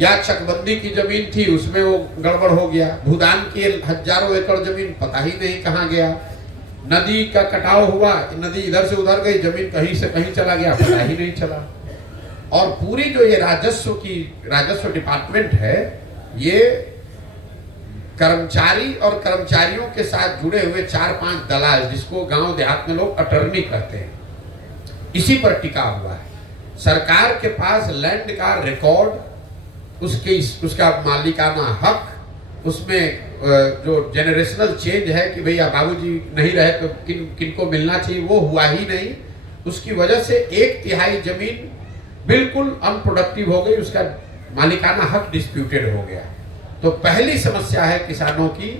या चकबंदी की जमीन थी उसमें वो गड़बड़ हो गया, भूदान की हजारों एकड़ जमीन पता ही नहीं कहाँ गया, नदी का कटाव हुआ, नदी इधर से उधर गई, जमीन कहीं से कहीं चला गया, पता ही नहीं चला। और पूरी जो ये राजस्व डिपार्टमेंट है, ये कर्मचारी और कर्मचारियों के साथ जुड़े हुए 4-5 दलाल, जिसको गांव देहात में लोग अटर्नी कहते हैं, इसी पर टिका हुआ है। सरकार के पास लैंड का रिकॉर्ड, उसका मालिकाना हक, उसमें जो जेनरेशनल चेंज है कि भैया बाबूजी नहीं रहे तो किनको मिलना चाहिए, वो हुआ ही नहीं। उसकी वजह से 1/3 जमीन बिल्कुल अनप्रोडक्टिव हो गई, उसका मालिकाना हक डिस्प्यूटेड हो गया। तो पहली समस्या है किसानों की,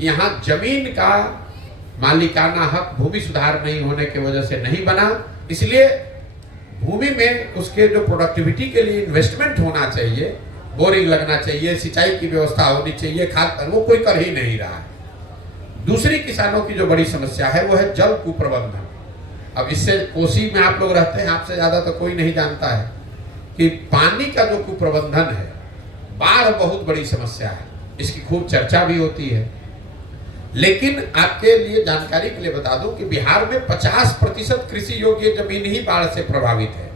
यहाँ जमीन का मालिकाना हक भूमि सुधार नहीं होने की वजह से नहीं बना, इसलिए भूमि में उसके जो प्रोडक्टिविटी के लिए इन्वेस्टमेंट होना चाहिए, बोरिंग लगना चाहिए, सिंचाई की व्यवस्था होनी चाहिए, खाद, वो कोई कर ही नहीं रहा है। दूसरी किसानों की जो बड़ी समस्या है वो है जल कुप्रबंधन। अब इससे कोसी में आप लोग रहते हैं, आपसे ज्यादा तो कोई नहीं जानता है कि पानी का जो कुप्रबंधन है, बाढ़ बहुत बड़ी समस्या है, इसकी खूब चर्चा भी होती है। लेकिन आपके लिए जानकारी के लिए बता दूं कि बिहार में 50% कृषि योग्य जमीन ही बाढ़ से प्रभावित है।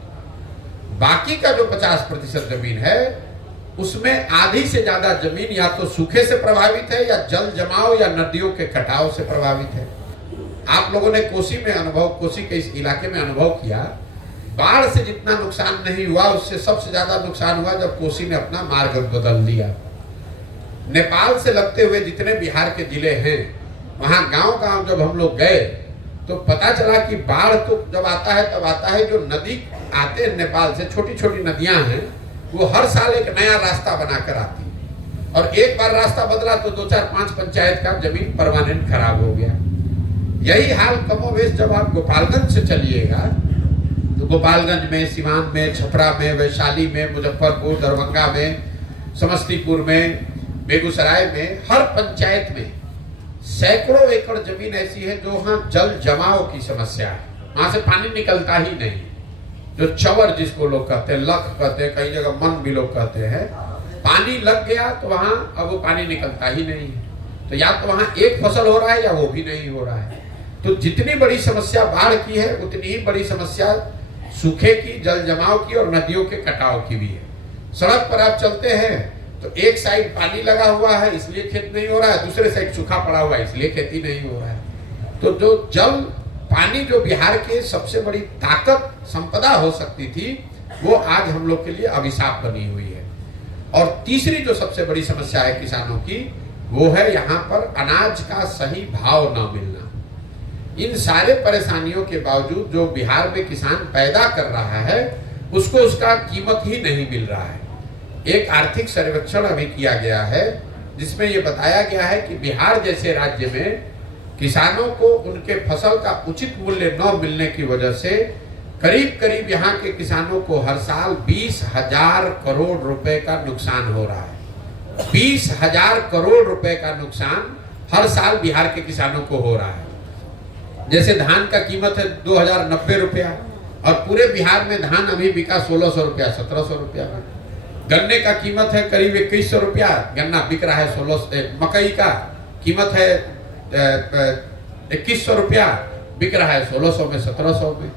बाकी का जो 50% जमीन है उसमें आधी से ज्यादा जमीन या तो सूखे से प्रभावित है, या जल जमाव या नदियों के कटाव से प्रभावित है। आप लोगों ने कोसी के इस इलाके में अनुभव किया, बाढ़ से जितना नुकसान नहीं हुआ उससे सबसे ज्यादा नुकसान हुआ जब कोसी ने अपना मार्ग बदल दिया। नेपाल से लगते हुए जितने बिहार के जिले हैं, वहां गांव जब हम लोग गए तो पता चला कि बाढ़ तो जब आता है तब आता है, जो नदी आते हैं नेपाल से, छोटी छोटी नदियां हैं, वो हर साल एक नया रास्ता बनाकर आती है, और एक बार रास्ता बदला तो 2-4-5 पंचायत का जमीन परमानेंट खराब हो गया। यही हाल कमोवेश जब आप गोपालगंज से चलिएगा तो गोपालगंज में, सीवान में, छपरा में, वैशाली में, मुजफ्फरपुर, दरभंगा में, समस्तीपुर में, बेगूसराय में, हर पंचायत में सैकड़ों एकड़ जमीन ऐसी है जो वहां जल जमाव की समस्या है, वहां से पानी निकलता ही नहीं। जो चवर जिसको लोग कहते हैं, लख कहते हैं, कई जगह मन भी लोग कहते हैं, पानी लग गया तो वहां अब वो पानी निकलता ही नहीं है। तो या तो वहां एक फसल हो रहा है या वो भी नहीं हो रहा है। तो जितनी बड़ी समस्या बाढ़ की है उतनी ही बड़ी समस्या सूखे की, जल जमाव की और नदियों के कटाव की भी है। सड़क पर आप चलते हैं तो एक साइड पानी लगा हुआ है इसलिए खेत नहीं हो रहा है, दूसरे साइड सूखा पड़ा हुआ है इसलिए खेती नहीं हो रहा है। तो जो जल पानी जो बिहार के सबसे बड़ी ताकत संपदा हो सकती थी, वो आज हम लोग के लिए अभिशाप बनी हुई है। और तीसरी जो सबसे बड़ी समस्या है किसानों की, वो है यहाँ पर अनाज का सही भाव न मिलना। इन सारे परेशानियों के बावजूद जो बिहार में किसान पैदा कर रहा है उसको उसका कीमत ही नहीं मिल रहा है। एक आर्थिक सर्वेक्षण अभी किया गया है जिसमें यह बताया गया है कि बिहार जैसे राज्य में किसानों को उनके फसल का उचित मूल्य न मिलने की वजह से करीब यहाँ के किसानों को हर साल 20,000 करोड़ रुपए का नुकसान हो रहा है। 20,000 करोड़ रुपए का नुकसान हर साल बिहार के किसानों को हो रहा है। जैसे धान का कीमत है 2,090 रुपया, और पूरे बिहार में धान अभी बिका 1,600 रुपया, 1,700 रुपया में। गन्ने का कीमत है करीब 2,100 रुपया, गन्ना बिक रहा है 1600। मकई का कीमत है 2,100 रुपया, बिक रहा है 1600 में, 1700 में।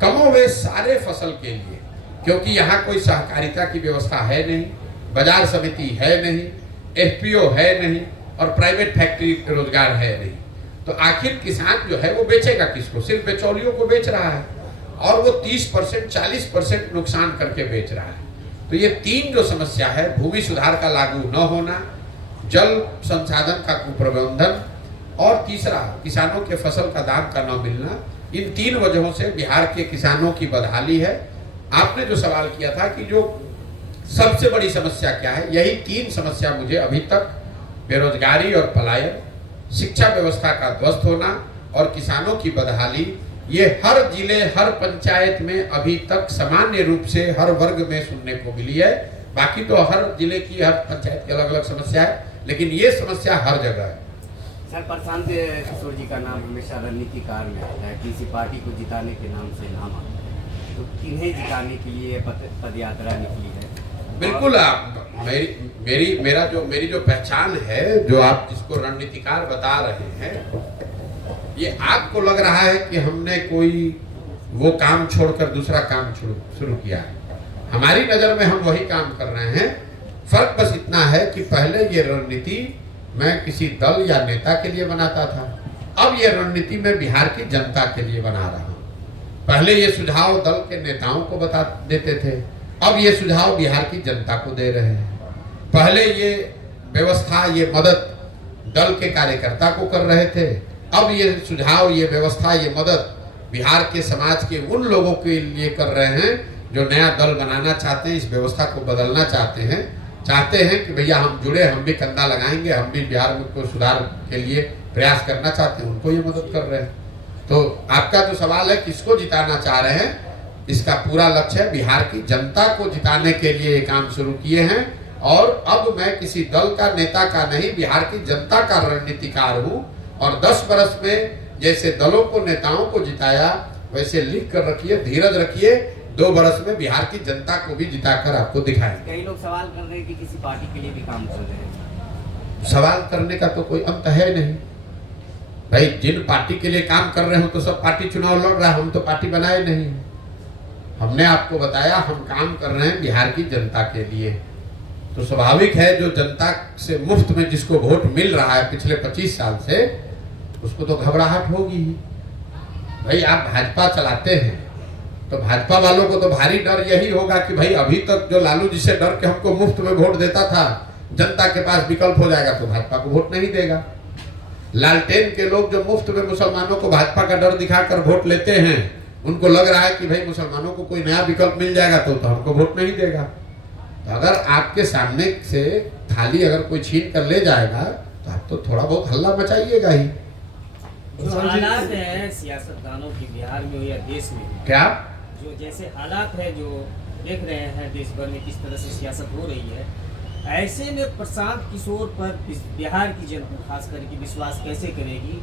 कमोवेश सारे फसल के लिए, क्योंकि यहाँ कोई सहकारिता की व्यवस्था है नहीं, बाजार समिति है नहीं, एफपीओ है नहीं, और प्राइवेट फैक्ट्री रोजगार है नहीं। तो आखिर किसान जो है वो बेचेगा किसको? सिर्फ बिचौलियों को बेच रहा है, और वो 30% 40% नुकसान करके बेच रहा है। तो ये तीन जो समस्या है, भूमि सुधार का लागू न होना, जल संसाधन का कुप्रबंधन, और तीसरा किसानों के फसल का दाम का न मिलना, इन तीन वजहों से बिहार के किसानों की बदहाली है। आपने जो सवाल किया था कि जो सबसे बड़ी समस्या क्या है, यही तीन समस्या मुझे अभी तक, बेरोजगारी और पलायन, शिक्षा व्यवस्था का ध्वस्त होना और किसानों की बदहाली, ये हर जिले, हर पंचायत में अभी तक सामान्य रूप से हर वर्ग में सुनने को मिली है। बाकी तो हर जिले की, हर पंचायत की अलग अलग समस्या है, लेकिन ये समस्या हर जगह है। सर, प्रशांत किशोर जी का नाम हमेशा रणनीतिकार में आता है, किसी पार्टी को जिताने के नाम से नाम आता है, तो किन्हें जिताने के लिए पद यात्रा निकली है? बिल्कुल, मेरी जो पहचान है, जो आप जिसको रणनीतिकार बता रहे हैं, ये आपको लग रहा है कि हमने कोई वो काम छोड़कर दूसरा काम शुरू किया है। हमारी नजर में हम वही काम कर रहे हैं। फर्क बस इतना है कि पहले ये रणनीति मैं किसी दल या नेता के लिए बनाता था, अब ये रणनीति मैं बिहार की जनता के लिए बना रहा हूँ। पहले ये सुझाव दल के नेताओं को बता देते थे, अब ये सुझाव बिहार की जनता को दे रहे हैं। पहले ये व्यवस्था, ये मदद दल के कार्यकर्ता को कर रहे थे, अब ये सुझाव, ये व्यवस्था, ये मदद बिहार के समाज के उन लोगों के लिए कर रहे हैं जो नया दल बनाना चाहते हैं, इस व्यवस्था को बदलना चाहते हैं कि भैया हम जुड़े, हम भी कंधा लगाएंगे, हम भी बिहार में को सुधार के लिए प्रयास करना चाहते हैं, उनको ये मदद कर रहे हैं। तो आपका जो सवाल है किसको जिताना चाह रहे हैं, इसका पूरा लक्ष्य है बिहार की जनता को जिताने के लिए ये काम शुरू किए हैं। और अब मैं किसी दल का नेता का नहीं, बिहार की जनता का रणनीतिकार हूँ। और 10 वर्ष में जैसे दलों को, नेताओं को जिताया, वैसे लिख कर रखिए, धीरज रखिए, 2 वर्ष में बिहार की जनता को भी जिताकर आपको दिखाएंगे। कई लोग सवाल कर रहे हैं कि किसी पार्टी के लिए भी काम कर रहे हैं। सवाल करने का तो कोई अंत है नहीं भाई। जिन पार्टी के लिए काम कर रहे हो तो सब पार्टी चुनाव लड़ रहा है, हम तो पार्टी बनाए नहीं। हमने आपको बताया हम काम कर रहे हैं बिहार की जनता के लिए। तो स्वाभाविक है जो जनता से मुफ्त में जिसको वोट मिल रहा है पिछले 25 साल से, उसको तो घबराहट होगी ही। भाई आप भाजपा चलाते हैं तो भाजपा वालों को तो भारी डर यही होगा कि भाई अभी तक जो लालू जी से डर के हमको मुफ्त में वोट देता था, जनता के पास विकल्प हो जाएगा तो भाजपा को वोट नहीं देगा। लालटेन के लोग जो मुफ्त में मुसलमानों को भाजपा का डर दिखाकर वोट लेते हैं, उनको लग रहा है कि भाई मुसलमानों को कोई नया विकल्प मिल जाएगा तो हमको वोट नहीं देगा। तो अगर आपके सामने से थाली अगर कोई छीन कर ले जाएगा तो आप तो थोड़ा बहुत हल्ला मचाइएगा ही। जो हालात हैं सियासतदानों की बिहार में या देश में, क्या जो जैसे हालात है जो देख रहे हैं देश भर में किस तरह से सियासत हो रही है, ऐसे में प्रशांत किशोर पर बिहार की जनता खास करके विश्वास कैसे करेगी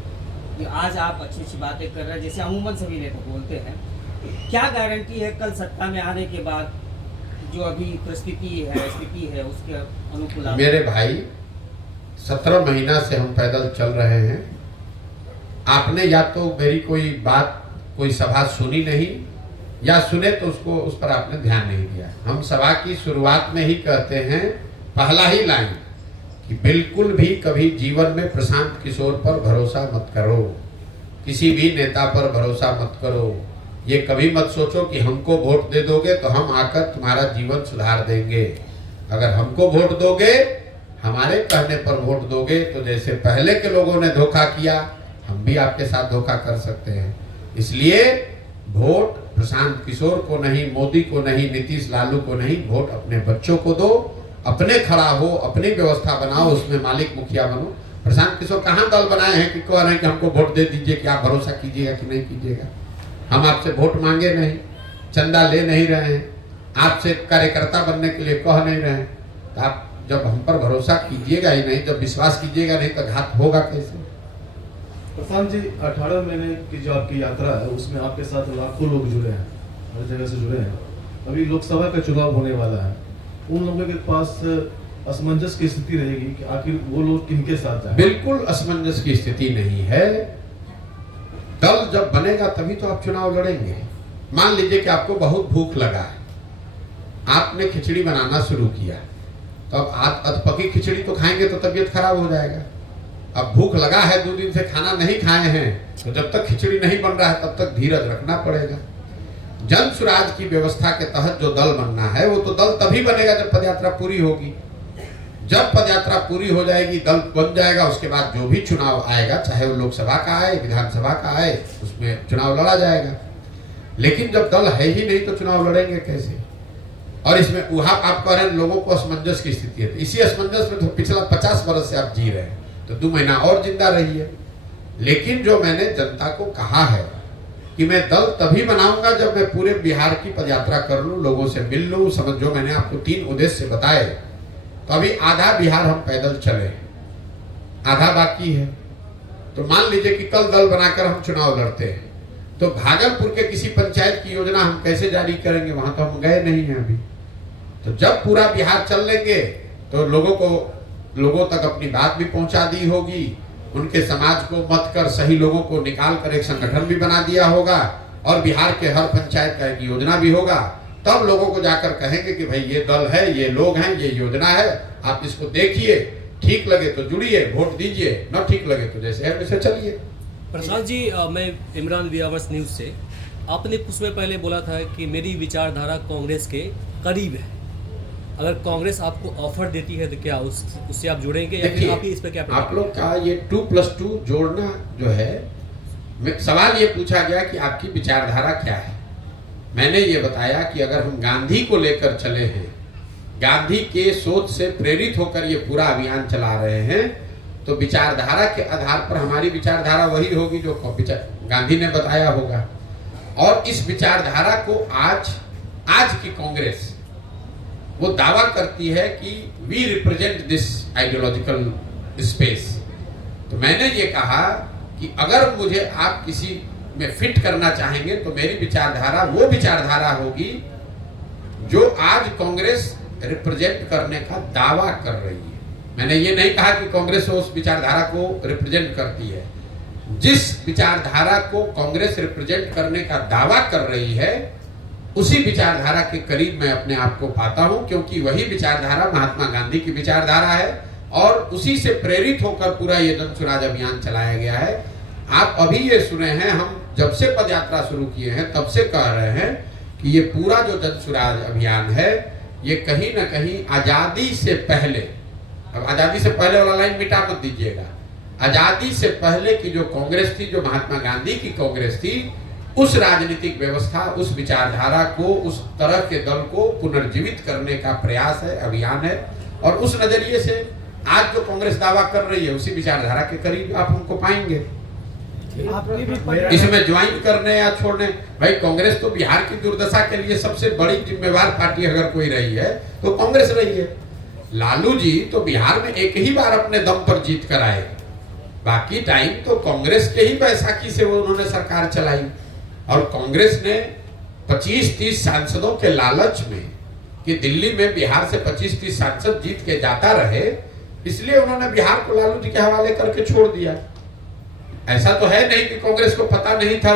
कि आज आप अच्छी अच्छी बातें कर रहे हैं जैसे अमूमन सभी नेता बोलते हैं, क्या गारंटी है कल सत्ता में आने के बाद जो अभी स्थिति है उसके अनुकूल? मेरे भाई 17 महीना से हम पैदल चल रहे हैं। आपने या तो मेरी कोई बात, कोई सभा सुनी नहीं, या सुने तो उस पर आपने ध्यान नहीं दिया। हम सभा की शुरुआत में ही कहते हैं, पहला ही लाइन, कि बिल्कुल भी कभी जीवन में प्रशांत किशोर पर भरोसा मत करो, किसी भी नेता पर भरोसा मत करो। ये कभी मत सोचो कि हमको वोट दे दोगे तो हम आकर तुम्हारा जीवन सुधार देंगे। अगर हमको वोट दोगे, हमारे कहने पर वोट दोगे, तो जैसे पहले के लोगों ने धोखा किया, हम भी आपके साथ धोखा कर सकते हैं। इसलिए वोट प्रशांत किशोर को नहीं, मोदी को नहीं, नीतीश लालू को नहीं, वोट अपने बच्चों को दो, अपने खड़ा हो, अपनी व्यवस्था बनाओ, उसमें मालिक मुखिया बनो। प्रशांत किशोर कहाँ दल बनाए हैं कि कह रहे हैं कि हमको वोट दे दीजिए, कि आप भरोसा कीजिएगा कि नहीं कीजिएगा। हम आपसे वोट मांगे नहीं, चंदा ले नहीं रहे हैं, आपसे कार्यकर्ता बनने के लिए कह नहीं रहे हैं। तो आप जब हम पर भरोसा कीजिएगा ही नहीं, जब विश्वास कीजिएगा नहीं, तो घात होगा कैसे? प्रशांत जी, 18 महीने की जो आपकी यात्रा है उसमें आपके साथ लाखों लोग जुड़े हैं, हर जगह से जुड़े हैं। अभी लोकसभा का चुनाव होने वाला है, उन लोगों के पास असमंजस की स्थिति रहेगी कि आखिर वो लोग किनके साथ जाएं? बिल्कुल असमंजस की स्थिति नहीं है। दल जब बनेगा तभी तो आप चुनाव लड़ेंगे। मान लीजिए कि आपको बहुत भूख लगा है, आपने खिचड़ी बनाना शुरू किया, तो अब आप अधपकी खिचड़ी तो खाएंगे तो तबीयत खराब हो जाएगा। अब भूख लगा है, 2 दिन से खाना नहीं खाए हैं, तो जब तक खिचड़ी नहीं बन रहा है तब तक धीरज रखना पड़ेगा। जन सुराज की व्यवस्था के तहत जो दल बनना है, वो तो दल तभी बनेगा जब पदयात्रा पूरी होगी। जब पदयात्रा पूरी हो जाएगी, दल बन जाएगा, उसके बाद जो भी चुनाव आएगा, चाहे वो लोकसभा का आए, विधानसभा का आए, उसमें चुनाव लड़ा जाएगा। लेकिन जब दल है ही नहीं तो चुनाव लड़ेंगे कैसे? और इसमें वहां आप कह रहे हैं लोगों को असमंजस की स्थिति है, तो इसी असमंजस में तो पिछला 50 वर्ष से आप जी रहे हैं, तो 2 महीना और जिंदा रहिए। लेकिन जो मैंने जनता को कहा है कि मैं दल तभी बनाऊंगा जब मैं पूरे बिहार की पदयात्रा कर लूं, लोगों से मिल लूं, समझ। जो मैंने आपको 3 उद्देश्य बताए, तो अभी आधा बिहार हम पैदल चले, आधा बाकी है। तो मान लीजिए कि कल दल बनाकर हम चुनाव लड़ते हैं, तो भागलपुर के किसी पंचायत की योजना हम कैसे जारी करेंगे? वहां तो हम गए नहीं हैं अभी। तो जब पूरा बिहार चल लेंगे तो लोगों तक अपनी बात भी पहुंचा दी होगी, उनके समाज को मत कर सही लोगों को निकाल कर एक संगठन भी बना दिया होगा, और बिहार के हर पंचायत का एक योजना भी होगा। तब लोगों को जाकर कहेंगे कि भाई ये दल है, ये लोग हैं, ये योजना है, आप इसको देखिए, ठीक लगे तो जुड़िए, वोट दीजिए, न ठीक लगे तो जैसे है वैसे चलिए। प्रशांत जी, मैं इमरान व्यावर्स न्यूज़ से। आपने कुछ समय पहले बोला था कि मेरी विचारधारा कांग्रेस के करीब है। अगर कांग्रेस आपको ऑफर देती है तो क्या उससे आप जुड़ेंगे, या फिर आपकी इस पर क्या आप लोग का ये 2+2 जोड़ना जो है, सवाल ये पूछा गया कि आपकी विचारधारा क्या है। मैंने ये बताया कि अगर हम गांधी को लेकर चले हैं, गांधी के सोच से प्रेरित होकर ये पूरा अभियान चला रहे हैं, तो विचारधारा के आधार पर हमारी विचारधारा वही होगी जो गांधी ने बताया होगा। और इस विचारधारा को आज की कांग्रेस वो दावा करती है कि we represent this ideological space. तो मैंने ये कहा कि अगर मुझे आप किसी में फिट करना चाहेंगे तो मेरी विचारधारा वो विचारधारा होगी जो आज कांग्रेस रिप्रेजेंट करने का दावा कर रही है। मैंने ये नहीं कहा कि कांग्रेस उस विचारधारा को रिप्रेजेंट करती है। जिस विचारधारा को कांग्रेस रिप्रेजेंट करने का दावा कर रही है, उसी विचारधारा के करीब मैं अपने आप को पाता हूं, क्योंकि वही विचारधारा महात्मा गांधी की विचारधारा है और उसी से प्रेरित होकर पूरा ये जन स्वराज अभियान चलाया गया है। आप अभी ये सुने हैं, हम जब से पद यात्रा शुरू किए हैं तब से कह रहे हैं कि ये पूरा जो जन स्वराज अभियान है, ये कहीं ना कहीं आजादी से पहले, अब आजादी से पहले वाला लाइन मिटा मत दीजिएगा, आजादी से पहले की जो कांग्रेस थी, जो महात्मा गांधी की कांग्रेस थी, उस राजनीतिक व्यवस्था, उस विचारधारा को, उस तरह के दल को पुनर्जीवित करने का प्रयास है, अभियान है। और उस नजरिए से आज जो कांग्रेस दावा कर रही है, उसी विचारधारा के करीब आप हमको पाएंगे। इसमें ज्वाइन करने या छोड़ने, भाई कांग्रेस तो बिहार की दुर्दशा के लिए सबसे बड़ी जिम्मेवार पार्टी अगर कोई रही है तो कांग्रेस रही है। लालू जी तो बिहार में एक ही बार अपने दम पर जीत कर आए, बाकी टाइम तो कांग्रेस के ही बैसाखी से वो उन्होंने सरकार चलाई। और कांग्रेस ने 25-30 सांसदों के लालच में कि दिल्ली में बिहार से 25-30 सांसद जीत के जाता रहे, इसलिए उन्होंने बिहार को लालू जी के हवाले करके छोड़ दिया। ऐसा तो है नहीं कि कांग्रेस को पता नहीं था